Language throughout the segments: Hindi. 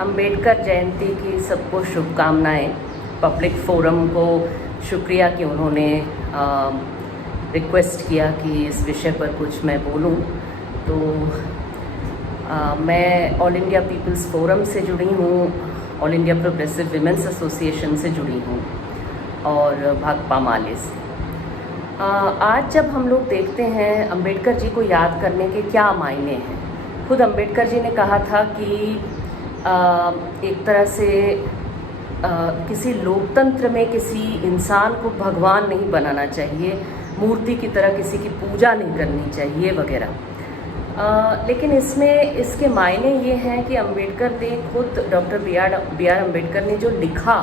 अंबेडकर जयंती की सबको शुभकामनाएं। पब्लिक फोरम को शुक्रिया कि उन्होंने रिक्वेस्ट किया कि इस विषय पर कुछ मैं बोलूं। तो मैं ऑल इंडिया पीपल्स फोरम से जुड़ी हूं, all India progressive women's association से जुड़ी हूं और भाकपा माले से। आज जब हम लोग देखते हैं अंबेडकर जी को याद करने के क्या मायने हैं, खुद अंबेडकर जी ने कहा था कि एक तरह से किसी लोकतंत्र में किसी इंसान को भगवान नहीं बनाना चाहिए, मूर्ति की तरह किसी की पूजा नहीं करनी चाहिए वगैरह। लेकिन इसमें इसके मायने ये हैं कि अंबेडकर ने खुद डॉक्टर बी आर अम्बेडकर ने जो लिखा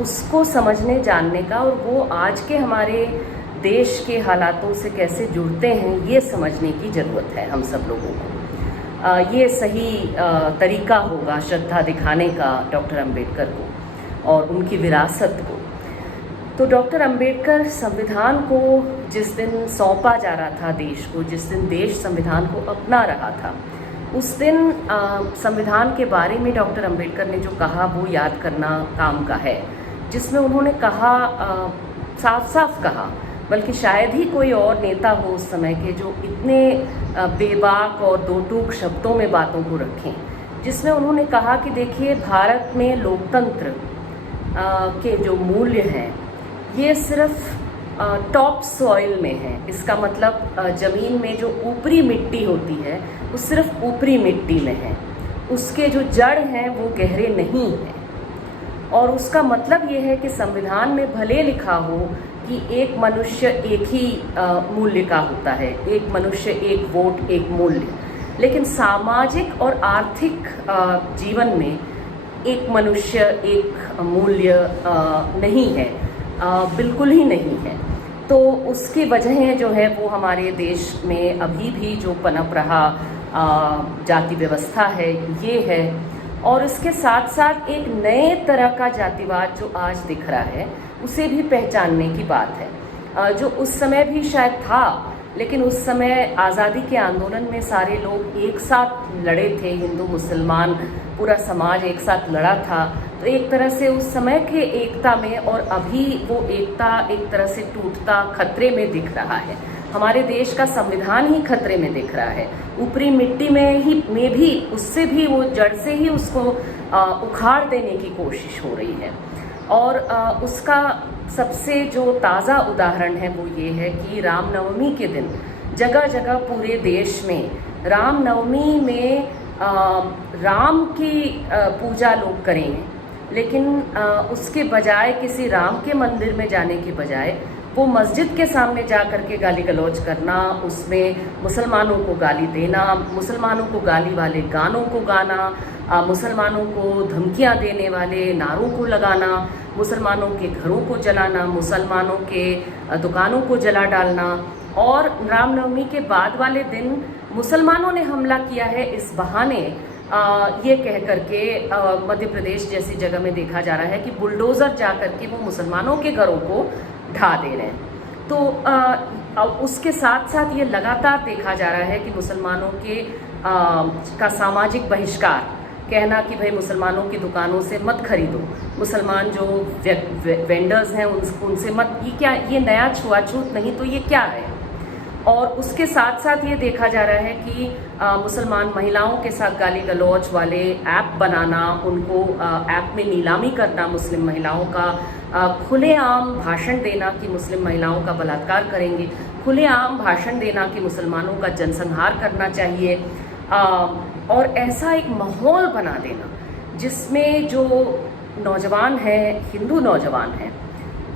उसको समझने जानने का और वो आज के हमारे देश के हालातों से कैसे जुड़ते हैं ये समझने की ज़रूरत है हम सब लोगों को। ये सही तरीका होगा श्रद्धा दिखाने का डॉक्टर अम्बेडकर को और उनकी विरासत को। तो डॉक्टर अम्बेडकर संविधान को जिस दिन सौंपा जा रहा था देश को, जिस दिन देश संविधान को अपना रहा था, उस दिन संविधान के बारे में डॉक्टर अम्बेडकर ने जो कहा वो याद करना काम का है, जिसमें उन्होंने कहा, साफ साफ कहा, बल्कि शायद ही कोई और नेता हो उस समय के जो इतने बेबाक और दो टूक शब्दों में बातों को रखें, जिसमें उन्होंने कहा कि देखिए भारत में लोकतंत्र के जो मूल्य हैं ये सिर्फ टॉप सॉइल में है। इसका मतलब ज़मीन में जो ऊपरी मिट्टी होती है वो सिर्फ ऊपरी मिट्टी में है, उसके जो जड़ हैं वो गहरे नहीं हैं। और उसका मतलब ये है कि संविधान में भले लिखा हो कि एक मनुष्य एक ही मूल्य का होता है, एक मनुष्य एक वोट एक मूल्य, लेकिन सामाजिक और आर्थिक जीवन में एक मनुष्य एक मूल्य नहीं है, बिल्कुल ही नहीं है। तो उसकी वजहें जो है वो हमारे देश में अभी भी जो पनप रहा जाति व्यवस्था है ये है, और इसके साथ साथ एक नए तरह का जातिवाद जो आज दिख रहा है उसे भी पहचानने की बात है, जो उस समय भी शायद था, लेकिन उस समय आज़ादी के आंदोलन में सारे लोग एक साथ लड़े थे, हिंदू मुसलमान पूरा समाज एक साथ लड़ा था। तो एक तरह से उस समय के एकता में और अभी वो एकता एक तरह से टूटता खतरे में दिख रहा है। हमारे देश का संविधान ही खतरे में दिख रहा है, ऊपरी मिट्टी में भी उससे भी वो जड़ से ही उसको उखाड़ देने की कोशिश हो रही है। और उसका सबसे जो ताज़ा उदाहरण है वो ये है कि रामनवमी के दिन जगह जगह पूरे देश में रामनवमी में राम की पूजा लोग करेंगे, लेकिन उसके बजाय किसी राम के मंदिर में जाने के बजाय वो मस्जिद के सामने जा कर के गाली गलौज करना, उसमें मुसलमानों को गाली देना, मुसलमानों को गाली वाले गानों को गाना, मुसलमानों को धमकियां देने वाले नारों को लगाना, मुसलमानों के घरों को जलाना, मुसलमानों के दुकानों को जला डालना। और रामनवमी के बाद वाले दिन मुसलमानों ने हमला किया है इस बहाने ये कह करके मध्य प्रदेश जैसी जगह में देखा जा रहा है कि बुलडोज़र जा कर के वो मुसलमानों के घरों को ढा दे रहे हैं। तो उसके साथ साथ ये लगातार देखा जा रहा है कि मुसलमानों के का सामाजिक बहिष्कार, कहना कि भाई मुसलमानों की दुकानों से मत खरीदो, मुसलमान जो वेंडर्स हैं उनसे मत, ये क्या, ये नया छुआछूत नहीं तो ये क्या है। और उसके साथ साथ ये देखा जा रहा है कि मुसलमान महिलाओं के साथ गाली गलौज वाले ऐप बनाना, उनको ऐप में नीलामी करना मुस्लिम महिलाओं का, खुलेआम भाषण देना कि मुस्लिम महिलाओं का बलात्कार करेंगे, खुलेआम भाषण देना कि मुसलमानों का जनसंहार करना चाहिए, और ऐसा एक माहौल बना देना जिसमें जो नौजवान हैं, हिंदू नौजवान हैं,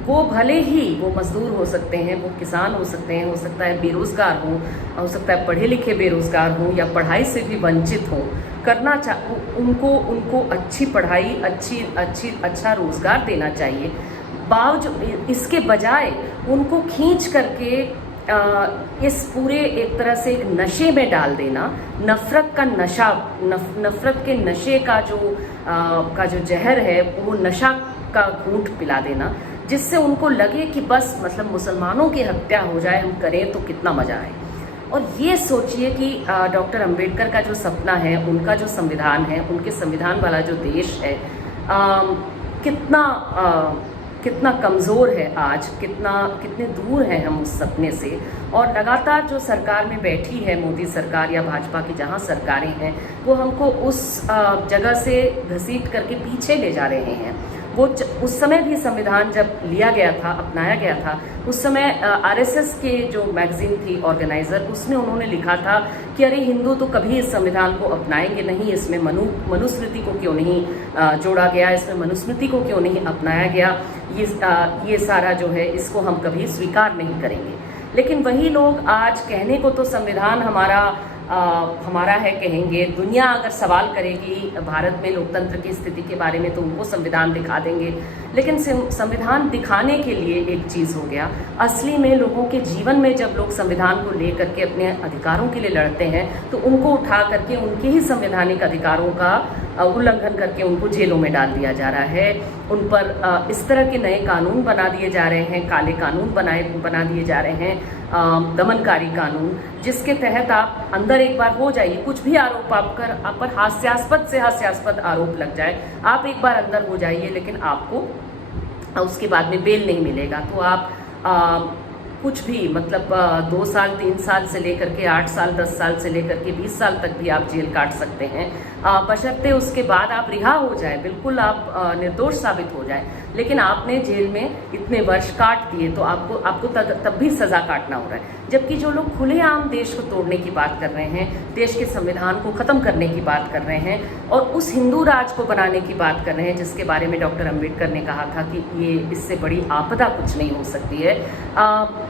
वो भले ही वो मजदूर हो सकते हैं, वो किसान हो सकते हैं, हो सकता है बेरोज़गार हो सकता है पढ़े लिखे बेरोज़गार हों या पढ़ाई से भी वंचित हों, उनको अच्छी पढ़ाई, अच्छा रोज़गार देना चाहिए। बावजूद इसके बजाय उनको खींच करके इस पूरे एक तरह से एक नशे में डाल देना, नफ़रत का नशा, नफ़रत के नशे का जो जहर है वो नशा का घूंट पिला देना, जिससे उनको लगे कि बस मतलब मुसलमानों की हत्या हो जाए, हम करें तो कितना मज़ा आए। और ये सोचिए कि डॉक्टर अंबेडकर का जो सपना है, उनका जो संविधान है, उनके संविधान वाला जो देश है, कितना कितना कमज़ोर है आज, कितने दूर हैं हम उस सपने से। और लगातार जो सरकार में बैठी है मोदी सरकार या भाजपा की जहाँ सरकारें हैं, वो हमको उस जगह से घसीट करके पीछे ले जा रहे हैं। वो उस समय भी संविधान जब लिया गया था, अपनाया गया था, उस समय आरएसएस के जो मैगजीन थी ऑर्गेनाइज़र, उसमें उन्होंने लिखा था कि अरे हिंदू तो कभी इस संविधान को अपनाएंगे नहीं, इसमें मनुस्मृति को क्यों नहीं जोड़ा गया, इसमें मनुस्मृति को क्यों नहीं अपनाया गया, ये सारा जो है इसको हम कभी स्वीकार नहीं करेंगे। लेकिन वही लोग आज कहने को तो संविधान हमारा है कहेंगे, दुनिया अगर सवाल करेगी भारत में लोकतंत्र की स्थिति के बारे में तो उनको संविधान दिखा देंगे। लेकिन संविधान दिखाने के लिए एक चीज़ हो गया, असली में लोगों के जीवन में जब लोग संविधान को लेकर के अपने अधिकारों के लिए लड़ते हैं तो उनको उठा करके उनके ही संवैधानिक अधिकारों का उल्लंघन करके उनको जेलों में डाल दिया जा रहा है। उन पर इस तरह के नए कानून बना दिए जा रहे हैं, काले कानून बना दिए जा रहे हैं, दमनकारी कानून, जिसके तहत आप अंदर एक बार हो जाइए, कुछ भी आरोप आप पर हास्यास्पद से हास्यास्पद आरोप लग जाए, आप एक बार अंदर हो जाइए, लेकिन आपको उसके बाद में बेल नहीं मिलेगा। तो आप कुछ भी मतलब 2 साल 3 साल से लेकर के 8 साल 10 साल से लेकर के 20 साल तक भी आप जेल काट सकते हैं, बशर्ते उसके बाद आप रिहा हो जाए, बिल्कुल आप निर्दोष साबित हो जाए। लेकिन आपने जेल में इतने वर्ष काट दिए तो आपको तब भी सज़ा काटना हो रहा है। जबकि जो लोग खुलेआम देश को तोड़ने की बात कर रहे हैं, देश के संविधान को ख़त्म करने की बात कर रहे हैं और उस हिंदू राज को बनाने की बात कर रहे हैं, जिसके बारे में डॉक्टर अंबेडकर ने कहा था कि ये इससे बड़ी आपदा कुछ नहीं हो सकती है,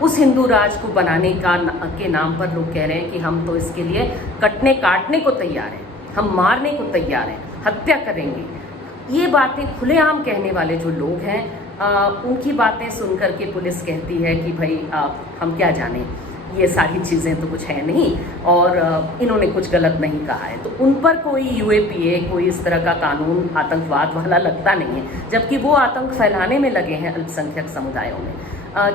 उस हिंदू राज को बनाने के नाम पर लोग कह रहे हैं कि हम तो इसके लिए काटने को तैयार हैं, हम मारने को तैयार हैं, हत्या करेंगे। ये बातें खुलेआम कहने वाले जो लोग हैं, उनकी बातें सुन करके पुलिस कहती है कि भाई हम क्या जानें, ये सारी चीज़ें तो कुछ है नहीं और इन्होंने कुछ गलत नहीं कहा है, तो उन पर कोई यूएपीए, कोई इस तरह का कानून आतंकवाद वाला लगता नहीं है, जबकि वो आतंक फैलाने में लगे हैं अल्पसंख्यक समुदायों में।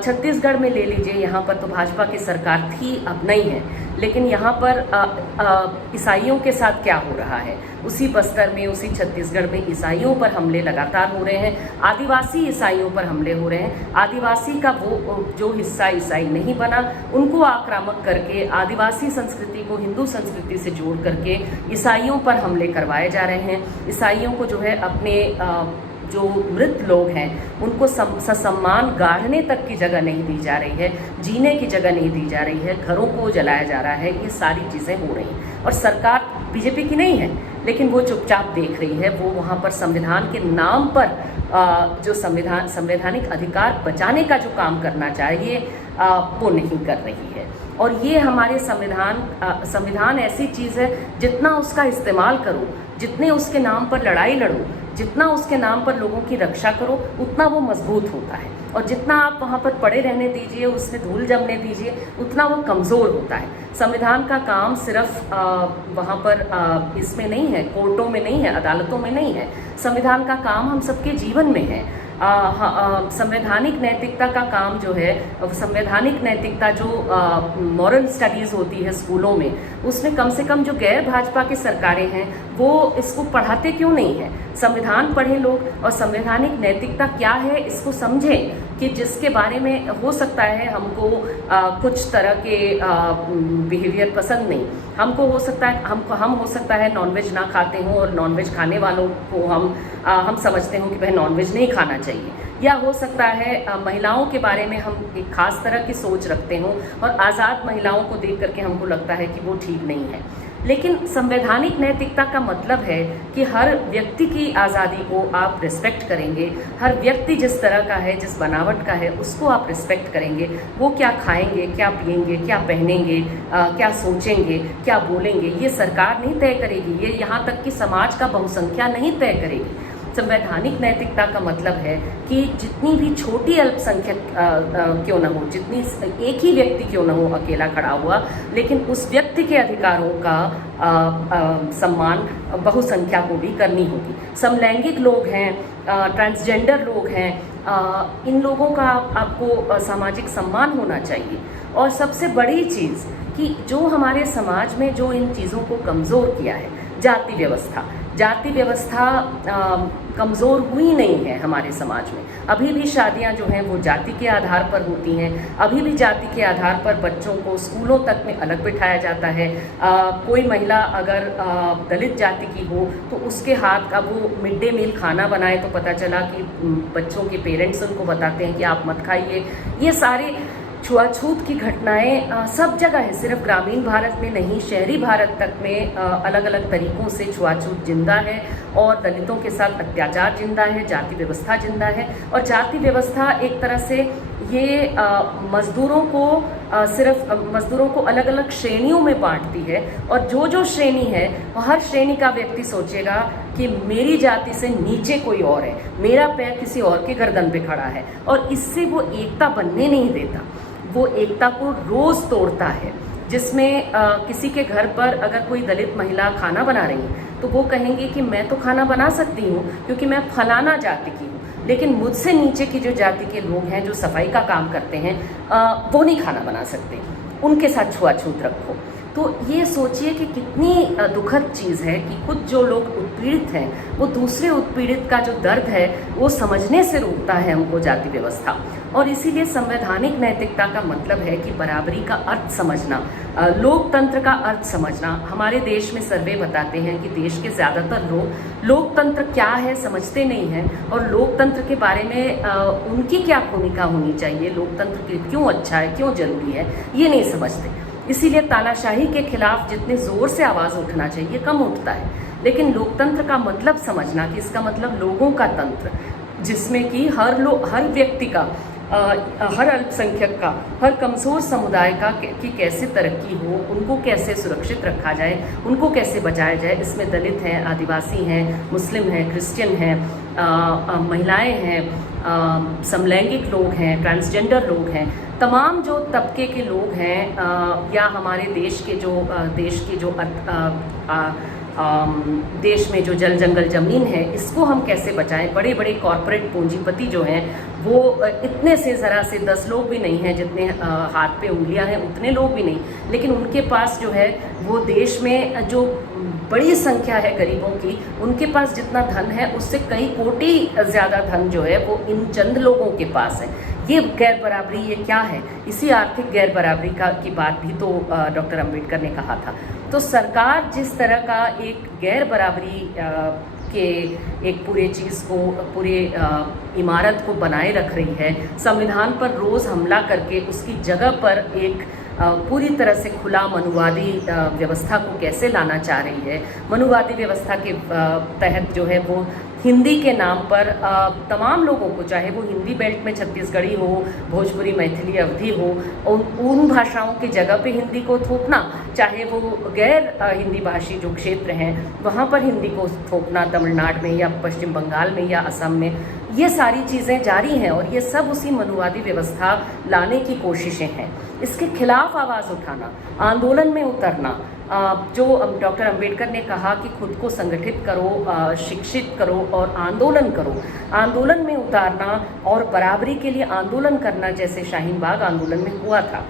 छत्तीसगढ़ में ले लीजिए, यहाँ पर तो भाजपा की सरकार थी, अब नहीं है, लेकिन यहाँ पर ईसाइयों के साथ क्या हो रहा है, उसी बस्तर में, उसी छत्तीसगढ़ में ईसाइयों पर हमले लगातार हो रहे हैं, आदिवासी ईसाइयों पर हमले हो रहे हैं। आदिवासी का वो जो हिस्सा ईसाई नहीं बना, उनको आक्रामक करके आदिवासी संस्कृति को हिंदू संस्कृति से जोड़ करके ईसाइयों पर हमले करवाए जा रहे हैं। ईसाइयों को जो है अपने जो मृत लोग हैं उनको सम्मान गाड़ने तक की जगह नहीं दी जा रही है, जीने की जगह नहीं दी जा रही है, घरों को जलाया जा रहा है, ये सारी चीज़ें हो रही हैं। और सरकार बीजेपी की नहीं है, लेकिन वो चुपचाप देख रही है, वो वहाँ पर संविधान के नाम पर जो संवैधानिक अधिकार बचाने का जो काम करना चाहिए वो नहीं कर रही है। और ये हमारे संविधान ऐसी चीज़ है, जितना उसका इस्तेमाल करो, जितने उसके नाम पर लड़ाई लड़ो, जितना उसके नाम पर लोगों की रक्षा करो, उतना वो मजबूत होता है। और जितना आप वहाँ पर पड़े रहने दीजिए, उसमें धूल जमने दीजिए, उतना वो कमज़ोर होता है। संविधान का काम सिर्फ वहाँ पर इसमें नहीं है, कोर्टों में नहीं है, अदालतों में नहीं है। संविधान का काम हम सबके जीवन में है। संवैधानिक नैतिकता का काम जो है, संवैधानिक नैतिकता जो मॉरल स्टडीज़ होती है स्कूलों में, उसमें कम से कम जो गैर भाजपा की सरकारें हैं वो इसको पढ़ाते क्यों नहीं है। संविधान पढ़ें लोग और संवैधानिक नैतिकता क्या है इसको समझें, कि जिसके बारे में हो सकता है हमको कुछ तरह के बिहेवियर पसंद नहीं, हमको हो सकता है हम हो सकता है नॉनवेज ना खाते हों और नॉनवेज खाने वालों को हम समझते हों कि भाई नॉनवेज नहीं खाना चाहिए, या हो सकता है महिलाओं के बारे में हम एक खास तरह की सोच रखते हों और आज़ाद महिलाओं को देख करके हमको लगता है कि वो ठीक नहीं है। लेकिन संवैधानिक नैतिकता का मतलब है कि हर व्यक्ति की आज़ादी को आप रिस्पेक्ट करेंगे, हर व्यक्ति जिस तरह का है, जिस बनावट का है, उसको आप रिस्पेक्ट करेंगे। वो क्या खाएंगे, क्या पिएंगे, क्या पहनेंगे, क्या सोचेंगे, क्या बोलेंगे, ये सरकार नहीं तय करेगी, ये यहाँ तक कि समाज का बहुसंख्या नहीं तय करेगी। संवैधानिक नैतिकता का मतलब है कि जितनी भी छोटी अल्पसंख्यक क्यों न हो, जितनी एक ही व्यक्ति क्यों न हो अकेला खड़ा हुआ, लेकिन उस व्यक्ति के अधिकारों का सम्मान बहुसंख्या को भी करनी होगी। समलैंगिक लोग हैं, ट्रांसजेंडर लोग हैं, इन लोगों का आपको सामाजिक सम्मान होना चाहिए। और सबसे बड़ी चीज़ कि जो हमारे समाज में जो इन चीज़ों को कमज़ोर किया है, जाति व्यवस्था कमज़ोर हुई नहीं है हमारे समाज में। अभी भी शादियां जो हैं वो जाति के आधार पर होती हैं, अभी भी जाति के आधार पर बच्चों को स्कूलों तक में अलग बिठाया जाता है। कोई महिला अगर दलित जाति की हो तो उसके हाथ का वो मिड डे मील खाना बनाए तो पता चला कि बच्चों के पेरेंट्स उनको बताते हैं कि आप मत खाइए। ये सारे छुआछूत की घटनाएं सब जगह है, सिर्फ ग्रामीण भारत में नहीं, शहरी भारत तक में अलग अलग तरीकों से छुआछूत जिंदा है और दलितों के साथ अत्याचार जिंदा है, जाति व्यवस्था जिंदा है। और जाति व्यवस्था एक तरह से ये मजदूरों को अलग अलग श्रेणियों में बांटती है और जो श्रेणी है हर श्रेणी का व्यक्ति सोचेगा कि मेरी जाति से नीचे कोई और है, मेरा पैर किसी और के गर्दन पे खड़ा है, और इससे वो एकता बनने नहीं देता, वो एकता को रोज तोड़ता है। जिसमें किसी के घर पर अगर कोई दलित महिला खाना बना रही है तो वो कहेंगे कि मैं तो खाना बना सकती हूँ क्योंकि मैं फलाना जाति की हूँ, लेकिन मुझसे नीचे की जो जाति के लोग हैं जो सफाई का काम करते हैं वो नहीं खाना बना सकते, उनके साथ छुआछूत रखो। तो ये सोचिए कि कितनी दुखद चीज़ है कि खुद जो लोग उत्पीड़ित हैं वो दूसरे उत्पीड़ित का जो दर्द है वो समझने से रोकता है हमको जाति व्यवस्था। और इसीलिए संवैधानिक नैतिकता का मतलब है कि बराबरी का अर्थ समझना, लोकतंत्र का अर्थ समझना। हमारे देश में सर्वे बताते हैं कि देश के ज़्यादातर लोग लोकतंत्र क्या है समझते नहीं हैं और लोकतंत्र के बारे में उनकी क्या भूमिका होनी चाहिए, लोकतंत्र क्यों अच्छा है, क्यों जरूरी है, ये नहीं समझते। इसीलिए तानाशाही के खिलाफ जितने जोर से आवाज़ उठना चाहिए कम उठता है। लेकिन लोकतंत्र का मतलब समझना कि इसका मतलब लोगों का तंत्र, जिसमें कि हर व्यक्ति का, हर अल्पसंख्यक का, हर कमज़ोर समुदाय का की कैसे तरक्की हो, उनको कैसे सुरक्षित रखा जाए, उनको कैसे बचाया जाए। इसमें दलित हैं, आदिवासी हैं, मुस्लिम हैं, क्रिश्चियन हैं, महिलाएं हैं, समलैंगिक लोग हैं, ट्रांसजेंडर लोग हैं, तमाम जो तबके के लोग हैं या हमारे देश के जो देश में जो जल जंगल ज़मीन है इसको हम कैसे बचाएं। बड़े बड़े कॉरपोरेट पूंजीपति जो हैं वो इतने से ज़रा से 10 लोग भी नहीं हैं, जितने हाथ पे उंगलियां हैं उतने लोग भी नहीं, लेकिन उनके पास जो है वो देश में जो बड़ी संख्या है गरीबों की, उनके पास जितना धन है उससे कई कोटि ज़्यादा धन जो है वो इन चंद लोगों के पास है। ये गैर बराबरी, ये क्या है? इसी आर्थिक गैर बराबरी की बात भी तो डॉक्टर अंबेडकर ने कहा था। तो सरकार जिस तरह का एक गैर बराबरी के एक पूरे चीज़ को, पूरे इमारत को बनाए रख रही है, संविधान पर रोज़ हमला करके उसकी जगह पर एक पूरी तरह से खुला मनुवादी व्यवस्था को कैसे लाना चाह रही है। मनुवादी व्यवस्था के तहत जो है वो हिंदी के नाम पर तमाम लोगों को, चाहे वो हिंदी बेल्ट में छत्तीसगढ़ी हो, भोजपुरी, मैथिली, अवधी हो, उन भाषाओं की जगह पे हिंदी को थोपना, चाहे वो गैर हिंदी भाषी जो क्षेत्र हैं वहाँ पर हिंदी को थोपना, तमिलनाडु में या पश्चिम बंगाल में या असम में, ये सारी चीज़ें जारी हैं और ये सब उसी मनुवादी व्यवस्था लाने की कोशिशें हैं। इसके खिलाफ आवाज़ उठाना, आंदोलन में उतरना, जो डॉक्टर अंबेडकर ने कहा कि खुद को संगठित करो, शिक्षित करो और आंदोलन करो, आंदोलन में उतारना और बराबरी के लिए आंदोलन करना, जैसे शाहीन बाग आंदोलन में हुआ था।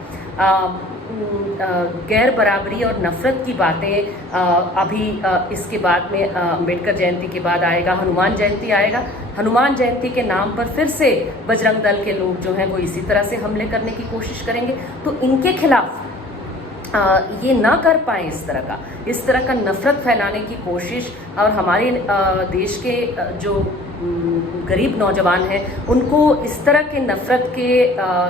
गैर बराबरी और नफ़रत की बातें अभी इसके बाद में अंबेडकर जयंती के बाद आएगा, हनुमान जयंती आएगा। हनुमान जयंती के नाम पर फिर से बजरंग दल के लोग जो हैं वो इसी तरह से हमले करने की कोशिश करेंगे। तो इनके खिलाफ ये ना कर पाए इस तरह का नफ़रत फैलाने की कोशिश, और हमारे देश के जो गरीब नौजवान हैं उनको इस तरह के नफ़रत के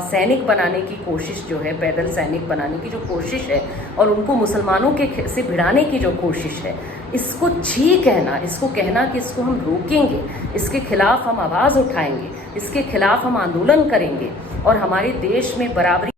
सैनिक बनाने की कोशिश जो है, पैदल सैनिक बनाने की जो कोशिश है और उनको मुसलमानों के से भिड़ाने की जो कोशिश है, इसको छी कहना, इसको कहना कि इसको हम रोकेंगे, इसके खिलाफ हम आवाज़ उठाएंगे, इसके खिलाफ हम आंदोलन करेंगे और हमारे देश में बराबरी